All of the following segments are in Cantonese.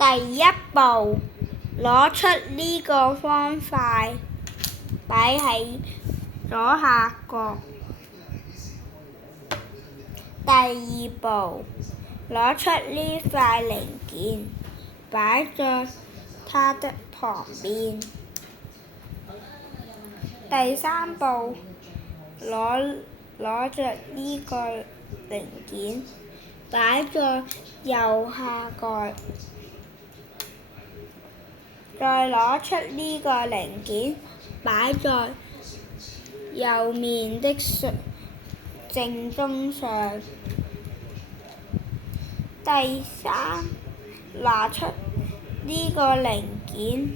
第一步，攞出呢個方塊，擺喺左下角。第二步，攞出呢塊零件，擺在它的旁邊。第三步，攞着呢個零件，擺在右下角。再攞出呢個零件，擺在右面的正中上。第三，拿出呢個零件，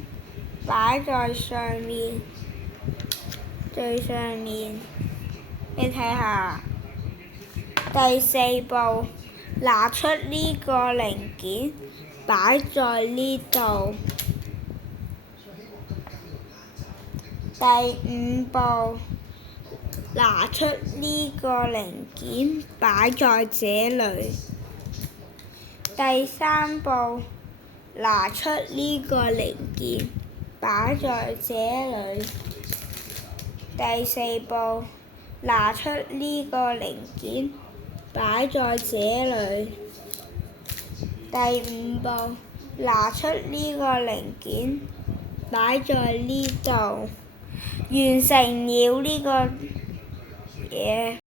擺在最上面，你睇下。第四步，拿出呢個零件，擺在呢度。第五步，拿出呢個零件，擺在這裡。第三步，拿出呢個零件，擺在這裡。第四步，拿出呢個零件，擺在這裡。第五步，拿出呢個零件，擺在呢度。完成了呢個嘢。